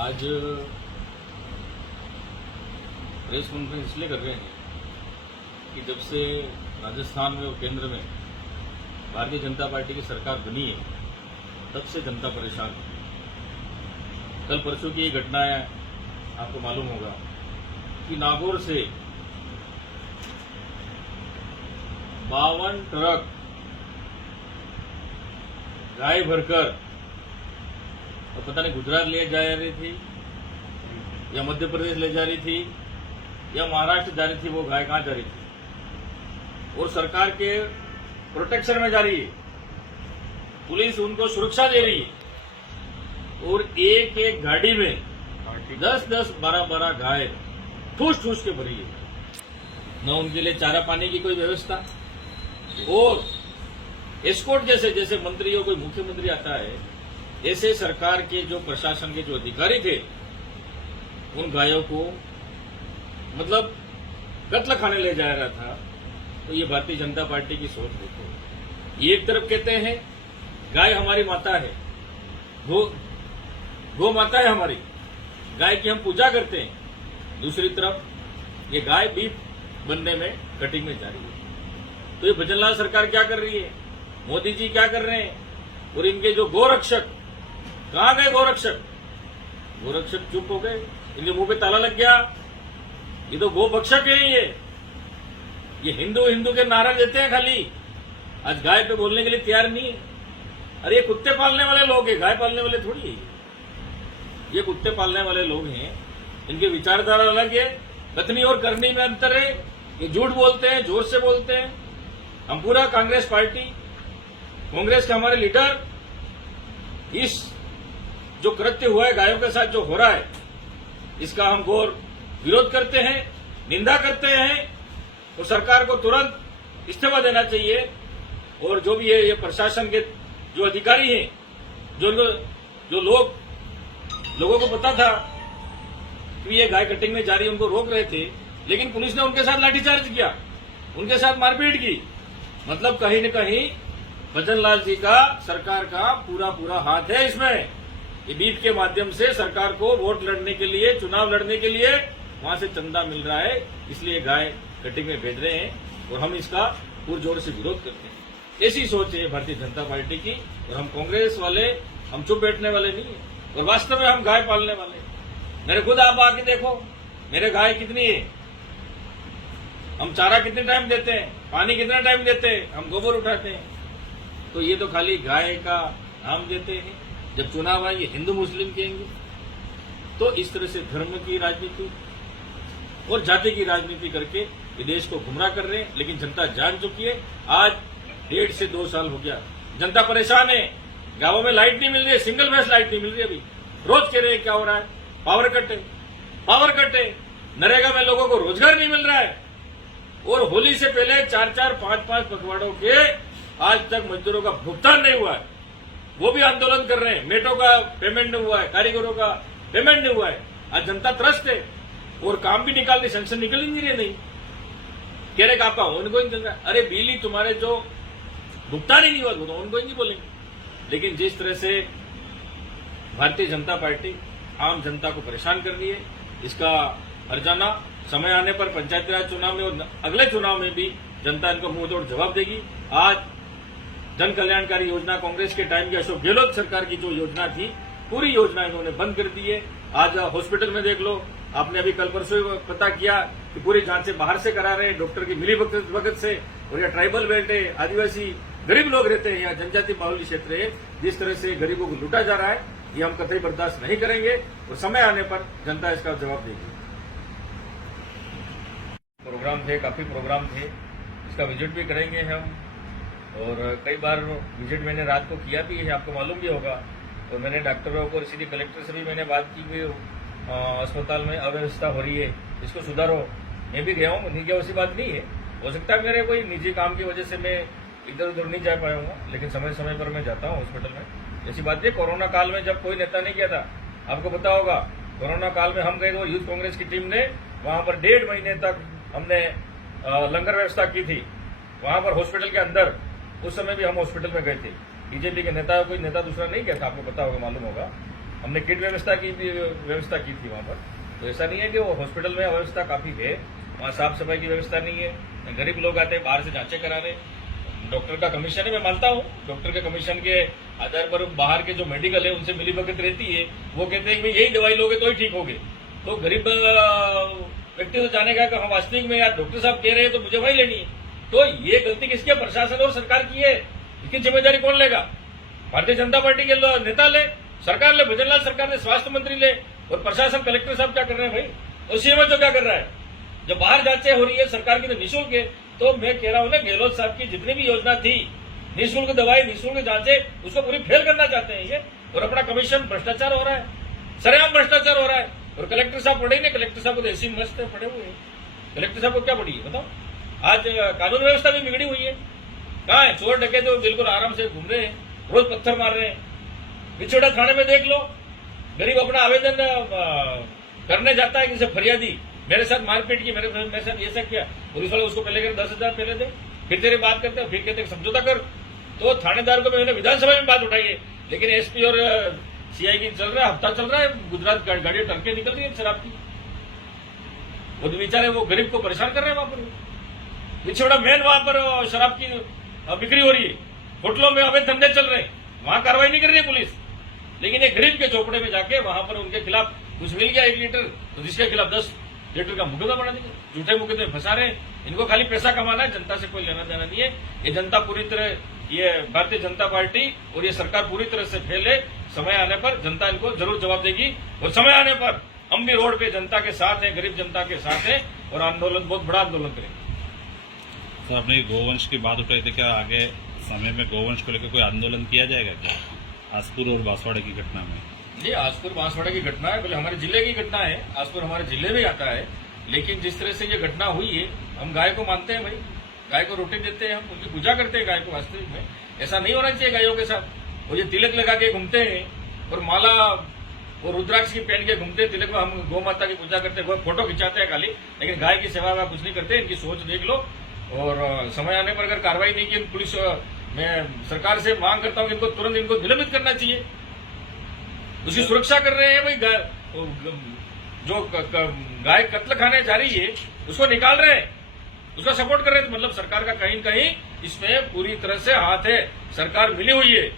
आज press conference इसलिए कर रहे हैं कि जब से राजस्थान में और केंद्र में भारतीय जनता पार्टी की सरकार बनी है तब से जनता परेशान है। कल परसों की ये घटना है, आपको मालूम होगा कि नागौर से 52 ट्रक गाय भरकर और पता नहीं गुजरात ले जा रही थी या मध्य प्रदेश ले जा रही थी या महाराष्ट्र जा रही थी। वो गाय कहां जा रही थी और सरकार के प्रोटेक्शन में जा रही है, पुलिस उनको सुरक्षा दे रही है और एक एक गाड़ी में 10-10, 12-12 गाय ठूस ठूस के भरी है। न उनके लिए चारा पानी की कोई व्यवस्था और एस्कॉर्ट जैसे मंत्रियों कोई मुख्यमंत्री आता है ऐसे सरकार के जो प्रशासन के जो अधिकारी थे उन गायों को मतलब कत्ल खाने ले जा रहा था। तो ये भारतीय जनता पार्टी की सोच देखो, ये एक तरफ कहते हैं गाय हमारी माता है, गो माता है हमारी, गाय की हम पूजा करते हैं, दूसरी तरफ ये गाय बीफ बनने में कटिंग में जा रही है। तो ये भजनलाल सरकार क्या कर रही है, मोदी जी क्या कर रहे हैं और इनके जो गोरक्षक कहां गए? गोरक्षक चुप हो गए, इनके मुंह पे ताला लग गया। ये तो गो भक्षक है, ये हिंदू के नारा देते हैं खाली, आज गाय पे बोलने के लिए तैयार नहीं है। अरे ये कुत्ते पालने वाले लोग हैं, गाय पालने वाले थोड़ी है। ये कुत्ते पालने वाले लोग हैं, इनके विचारधारा अलग है, कथनी और करनी में अंतर है। ये झूठ बोलते हैं, जोर से बोलते हैं। हम पूरा कांग्रेस पार्टी, कांग्रेस के हमारे लीडर इस जो कृत्य हुआ है गायों के साथ जो हो रहा है इसका हम घोर विरोध करते हैं, निंदा करते हैं और सरकार को तुरंत इस्तीफा देना चाहिए। और जो भी है ये प्रशासन के जो अधिकारी हैं, जो लोगों को पता था कि ये गाय कटिंग में जा रही है, उनको रोक रहे थे, लेकिन पुलिस ने उनके साथ लाठीचार्ज किया, उनके साथ मारपीट की। मतलब कहीं न कहीं भजनलाल जी का सरकार का पूरा हाथ है इसमें। ये बीफ के माध्यम से सरकार को वोट लड़ने के लिए, चुनाव लड़ने के लिए वहां से चंदा मिल रहा है, इसलिए गाय कटिंग में भेज रहे हैं और हम इसका पुरजोर से विरोध करते हैं। ऐसी सोच है भारतीय जनता पार्टी की और हम कांग्रेस वाले हम चुप बैठने वाले नहीं है और वास्तव में हम गाय पालने वाले हैं। मेरे खुद आप आके देखो मेरे गाय कितनी है, हम चारा कितने टाइम देते हैं, पानी कितना टाइम देते हैं, हम गोबर उठाते हैं। तो ये तो खाली गाय का नाम देते हैं, जब चुनाव आएंगे हिंदू मुस्लिम कहेंगे। तो इस तरह से धर्म की राजनीति और जाति की राजनीति करके ये देश को गुमराह कर रहे हैं। लेकिन जनता जान चुकी है, आज 1.5 से 2 साल हो गया, जनता परेशान है। गांवों में लाइट नहीं मिल रही है, सिंगल फेस लाइट नहीं मिल रही। अभी रोज कह रहे हैं क्या हो रहा है, पावर कट है। नरेगा में लोगों को रोजगार नहीं मिल रहा है और होली से पहले 4-4, 5-5 पखवाड़ों के आज तक मजदूरों का भुगतान नहीं हुआ है। वो भी आंदोलन कर रहे हैं, मेटों का पेमेंट नहीं हुआ है, कारीगरों का पेमेंट नहीं हुआ है। आज जनता त्रस्त है और काम भी निकालने, सेंक्शन निकल नहीं कह रहे आपका ऑनगोइंग चल रहा है। अरे बिजली तुम्हारे जो भुगतान ही नहीं हुआ तो ऑनगोइंग ही बोलेंगे। लेकिन जिस तरह से भारतीय जनता पार्टी आम जनता को परेशान कर रही है, इसका हर्जाना समय आने पर पंचायती राज चुनाव में और अगले चुनाव में भी जनता इनको मुंहतोड़ जवाब देगी। आज जन कल्याणकारी योजना कांग्रेस के टाइम की अशोक गहलोत सरकार की जो योजना थी, पूरी योजना इन्होंने बंद कर दी है। आज हॉस्पिटल में देख लो, आपने अभी कल परसों पता किया कि पूरी जांचें बाहर से करा रहे हैं, डॉक्टर की मिलीभगत से। और यह ट्राइबल बेल्ट है, आदिवासी गरीब लोग रहते हैं, यहाँ जनजाति बाहुल्य क्षेत्र है, जिस तरह से गरीबों को लूटा जा रहा है, ये हम कतई बर्दाश्त नहीं करेंगे और समय आने पर जनता इसका जवाब देगी। काफी प्रोग्राम थे, इसका विजिट भी करेंगे हम और कई बार विजिट मैंने रात को किया भी है, आपको मालूम भी होगा। और मैंने डॉक्टरों को, सीधी कलेक्टर से भी मैंने बात की कि अस्पताल में अव्यवस्था हो रही है, इसको सुधारो। मैं भी गया हूँ, नहीं गया वैसी बात नहीं है, हो सकता है मेरे कोई निजी काम की वजह से मैं इधर उधर नहीं जा पाया हूँ, लेकिन समय समय पर मैं जाता हूँ हॉस्पिटल में। ऐसी बात है, कोरोना काल में जब कोई नेता नहीं गया था, आपको पता होगा, कोरोना काल में हम गए तो यूथ कांग्रेस की टीम ने वहां पर 1.5 महीने तक हमने लंगर व्यवस्था की थी वहां पर हॉस्पिटल के अंदर। उस समय भी हम हॉस्पिटल में गए थे, बीजेपी के नेता, कोई नेता दूसरा नहीं गया था, आपको पता होगा, मालूम होगा। हमने किट व्यवस्था की थी वहां पर। तो ऐसा नहीं है कि वो हॉस्पिटल में अव्यवस्था काफी है, वहाँ साफ सफाई की व्यवस्था नहीं है, गरीब लोग आते हैं बाहर से जांचें कराने। डॉक्टर का कमीशन है, मैं मानता हूँ डॉक्टर के कमीशन के आधार पर बाहर के जो मेडिकल है उनसे मिलीभगत रहती है, वो कहते हैं कि यही दवाई लोगे तो ही ठीक होगे। तो गरीब व्यक्ति तो जानेगा कि हम वास्तविक में यार डॉक्टर साहब कह रहे हैं तो मुझे वही लेनी है। तो ये गलती किसकी है? प्रशासन और सरकार की है। इसकी जिम्मेदारी कौन लेगा? भारतीय जनता पार्टी के नेता ले, सरकार ले, भजनलाल सरकार ने, स्वास्थ्य मंत्री ले, और प्रशासन कलेक्टर साहब क्या कर रहे हैं भाई? और सीएम तो क्या कर रहा है? जब बाहर जांचें हो रही है सरकार की तो निःशुल्क है। तो मैं कह रहा हूं ना, गहलोत साहब की जितनी भी योजना थी, निःशुल्क दवाई, निःशुल्क जांचें, उसको पूरी फेल करना चाहते हैं ये। और अपना कमीशन भ्रष्टाचार हो रहा है, सरेआम भ्रष्टाचार हो रहा है। और कलेक्टर साहब पढ़े ही नहीं, कलेक्टर साहब को तो ऐसी मस्त पड़े हुए हैं। कलेक्टर साहब को क्या पड़ी है बताओ? आज कानून व्यवस्था भी बिगड़ी हुई है। कहाँ है? चोर डके तो बिल्कुल आराम से घूम रहे हैं, रोज पत्थर मार रहे हैं। पिछोड़ा थाने में देख लो, गरीब अपना आवेदन करने जाता है, किसी फरियादी मेरे साथ मारपीट की, मेरे साथ ऐसा किया, पुलिस वाले उसको पहले 10,000 पहले दे, फिर तेरी बात करते हैं, फिर कहते समझौता कर। तो थानेदार को मैंने विधानसभा में बात उठाई है, लेकिन एसपी और सीआई की चल रहा है, हफ्ता चल रहा है, गुजरात गाड़ियां टरके निकल रही है शराब की। वो बेचारे वो गरीब को परेशान कर रहे हैं वहां पर। पिछोड़ा मेन वहां पर शराब की बिक्री हो रही है, होटलों में अवैध धंधे चल रहे हैं, वहां कार्रवाई नहीं कर रही है पुलिस। लेकिन एक गरीब के झोपड़े में जाके वहां पर उनके खिलाफ कुछ मिल गया 1 लीटर, तो जिसके खिलाफ 10 लीटर का मुकदमा बना दिया। झूठे मुकदमे फंसा रहे हैं। इनको खाली पैसा कमाना है, जनता से कोई लेना देना नहीं है। ये जनता पूरी तरह, ये भारतीय जनता पार्टी और ये सरकार पूरी तरह से फेल है। समय आने पर जनता इनको जरूर जवाब देगी, और समय आने पर हम भी रोड पे जनता के साथ हैं, गरीब जनता के साथ हैं, और आंदोलन, बहुत बड़ा आंदोलन करेंगे। तो आपने गोवंश की बात उठाई थी, क्या आगे समय में गोवंश को लेकर कोई आंदोलन किया जाएगा क्या? आसपुर और बांसवाड़ा की घटना में जी, आसपुर बांसवाड़ा की घटना है, पहले हमारे जिले की घटना है। आसपुर हमारे जिले में आता है, लेकिन जिस तरह से ये घटना हुई है, हम गाय को मानते हैं भाई, गाय को रोटी देते हैं, हम उनकी पूजा करते हैं गाय को। वास्तविक में ऐसा नहीं होना चाहिए गायों के साथ। वो ये तिलक लगा के घूमते हैं और माला और रुद्राक्ष की पहन के घूमते हैं, तिलक में हम गौ माता की पूजा करते हैं, फोटो खिंचाते हैं खाली, लेकिन गाय की सेवा में कुछ नहीं करते। इनकी सोच देख लो, और समय आने पर अगर कार्रवाई नहीं की पुलिस, मैं सरकार से मांग करता हूं कि इनको तुरंत इनको निलंबित करना चाहिए। उसकी सुरक्षा कर रहे हैं भाई, जो गाय कत्ल खाने जा रही है उसको निकाल रहे हैं, उसका सपोर्ट कर रहे हैं। तो मतलब सरकार का कहीं न कहीं इसमें पूरी तरह से हाथ है, सरकार मिली हुई है।